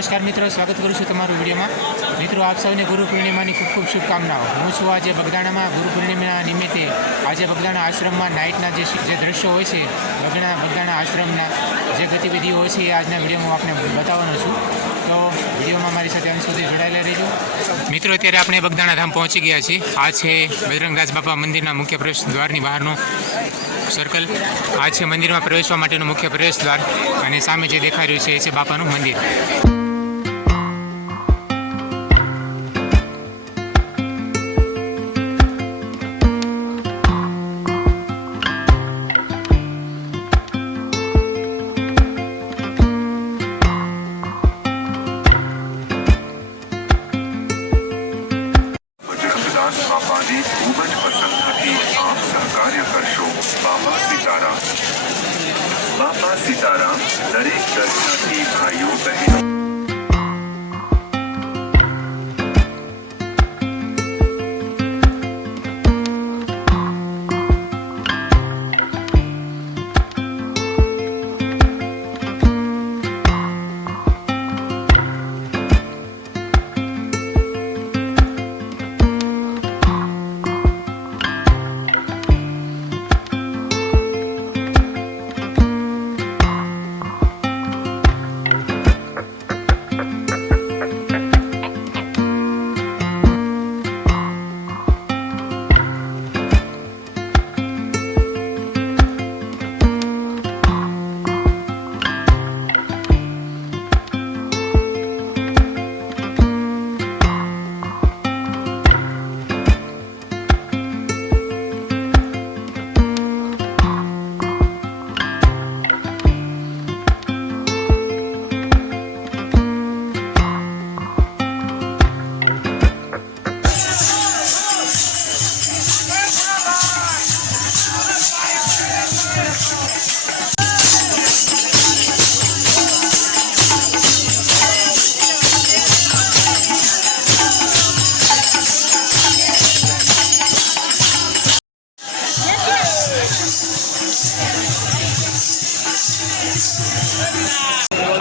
નમસ્કાર મિત્રો, સ્વાગત કરું છું તમારું વિડીયોમાં। મિત્રો, આપ સૌને ગુરુ પૂર્ણિમાની ખૂબ ખૂબ શુભકામનાઓ। હું છું આજે બગદાણામાં ગુરુ પૂર્ણિમા નિમિત્તે આજે બગદાણા આશ્રમમાં નાઇટના જે દ્રશ્યો હોય છે, બગદાણા આશ્રમના જે ગતિવિધિઓ હોય છે એ આજના વિડીયોમાં આપને બતાવવાનો છું। તો વિડીયોમાં મારી સાથે અંત સુધી જોડાયેલા રહેજો। મિત્રો, અત્યારે આપણે બગદાણા ધામ પહોંચી ગયા છીએ। આ છે બજરંગદાસ બાપા મંદિરના મુખ્ય પ્રવેશ દ્વારની બહારનો સર્કલ। આ છે મંદિરમાં પ્રવેશવા માટેનું મુખ્ય પ્રવેશ દ્વાર અને સામે જે દેખાઈ રહ્યું છે એ છે બાપાનું મંદિર। બાપાની ખૂબ જ પસંદ હતી। આપ સહકાર્ય કરશો। બાપા સીતારામ। બાપા સીતારામ દરેક દર્શનાર્થી ભાઈઓ બહેનો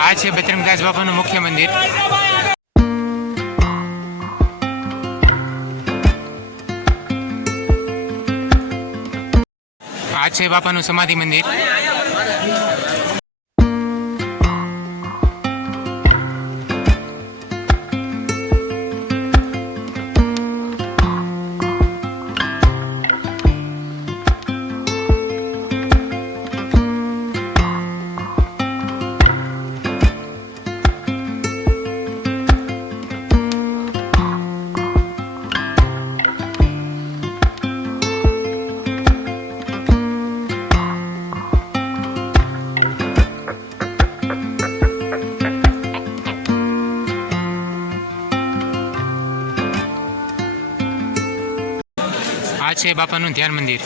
આ છે બજરંગદાસ બાપાનું મુખ્ય મંદિર। આ છે બાપાનું સમાધિ મંદિર। આ છે બાપાનું ધ્યાન મંદિર।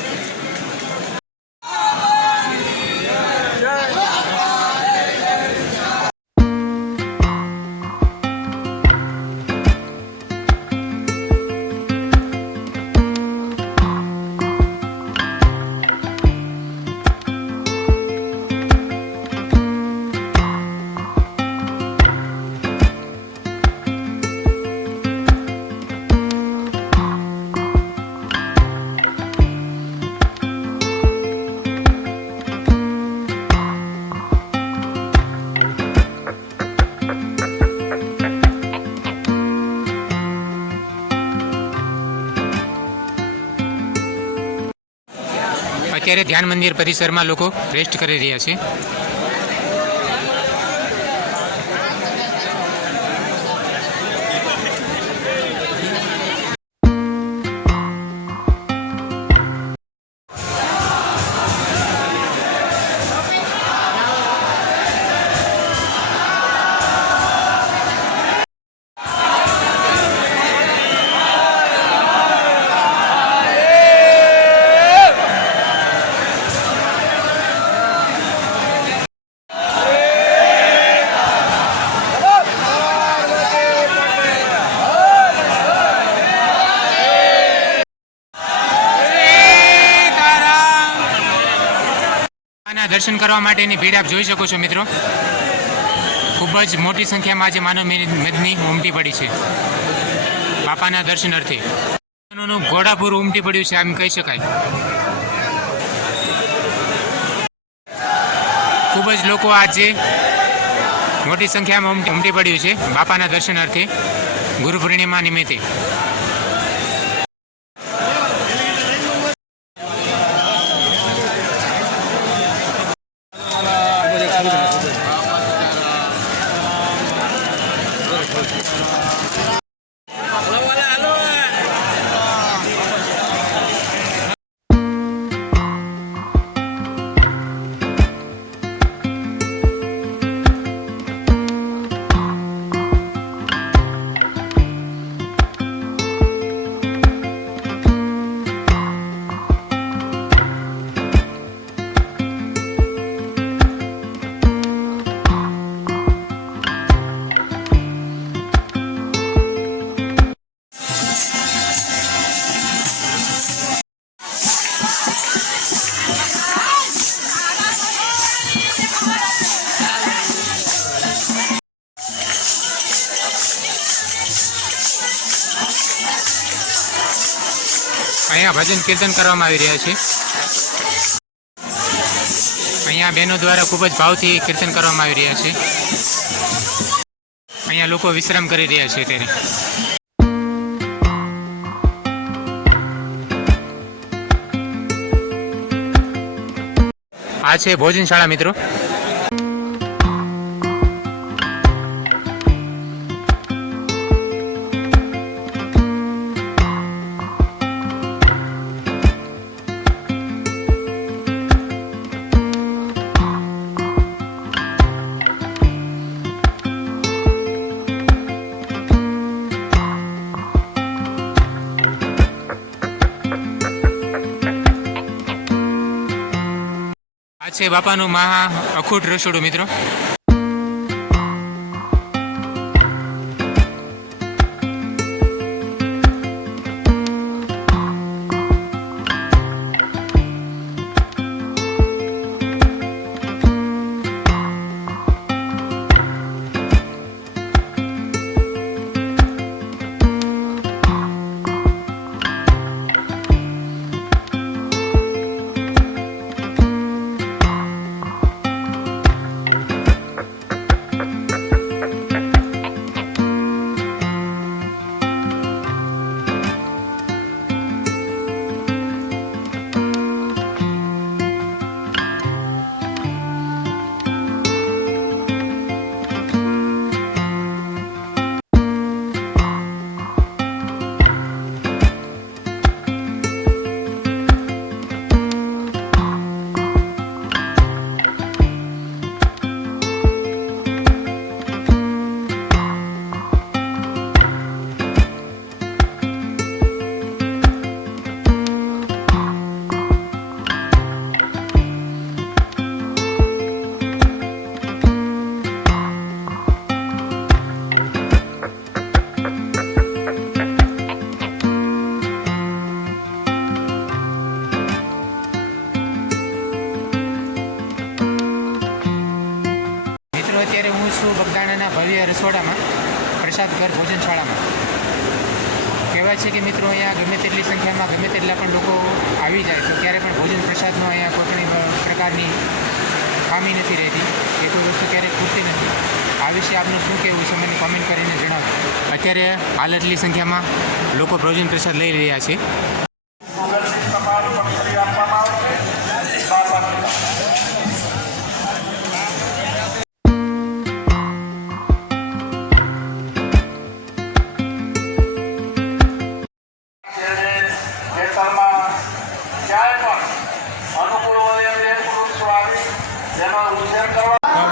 અત્યારે ધ્યાન મંદિર પરિસરમાં લોકો રેસ્ટ કરી રહ્યા છે। દર્શન કરવા માટેની ભીડ આપ જોઈ શકો છો મિત્રો। ખૂબ જ મોટી સંખ્યામાં આજે માનવ મેદની ઉમટી પડી છે બાપાના દર્શન અર્થે. ઘોડાપુર ઉમટી પડ્યું છે આમ કહી શકાય. ખૂબ જ લોકો આજે મોટી સંખ્યામાં ઉમટી પડ્યું છે બાપાના દર્શન અર્થે ગુરુ પૂર્ણિમા નિમિત્તે. અહીંયા ભજન કીર્તન કરવામાં આવી રહ્યા છે. અહીંયા બહેનો દ્વારા ખૂબ જ ભાવથી કીર્તન કરવામાં આવી રહ્યા છે. અહીંયા લોકો વિશ્રામ કરી રહ્યા છે ત્યારે. આ છે ભોજનશાળા મિત્રો. આ છે બાપાનું મહા અખૂટ રસોડું મિત્રો. અત્યારે હું છું બગદાણાના ભવ્ય રસોડામાં, પ્રસાદ ઘર ભોજનશાળામાં. કહેવાય છે કે મિત્રો અહીંયા ગમે તેટલી સંખ્યામાં ગમે તેટલા પણ લોકો આવી જાય તો ક્યારે પણ ભોજન પ્રસાદનો અહીંયા કોઈ પણ પ્રકારની ખામી નથી રહેતી કે કોઈ વસ્તુ ક્યારેય ખૂટતી નથી. આ વિશે આપનું શું કહેવું છે મને કોમેન્ટ કરીને જણાવો. અત્યારે હાલ એટલી સંખ્યામાં લોકો ભોજન પ્રસાદ લઈ રહ્યા છે.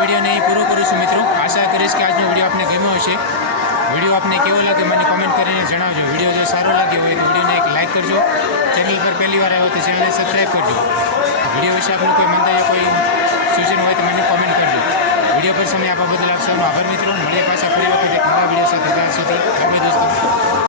વિડીયોને અહીં પૂરો કરું છું મિત્રો. આશા કરીશ કે આજનો વિડીયો આપને ગમ્યો હશે. વિડીયો આપને કેવો લાગે મને કોમેન્ટ કરીને જણાવજો. વિડીયો જો સારો લાગ્યો હોય તો વિડીયોને એક લાઇક કરજો. ચેનલ પર પહેલી વાર આવ્યો તો ચેનલને સબસ્ક્રાઈબ કરજો. વિડીયો વિશે આપનું કોઈ મંતવ્ય કોઈ સૂચન હોય તો મને કોમેન્ટ કરજો. વિડીયો પર સમય આપવા બદલ આપ સૌનો આભાર મિત્રો. મળીએ પાછા ફરી વખત એક નવા વિડીયો સાથે. ત્યાં સુધી બાય દોસ્તો.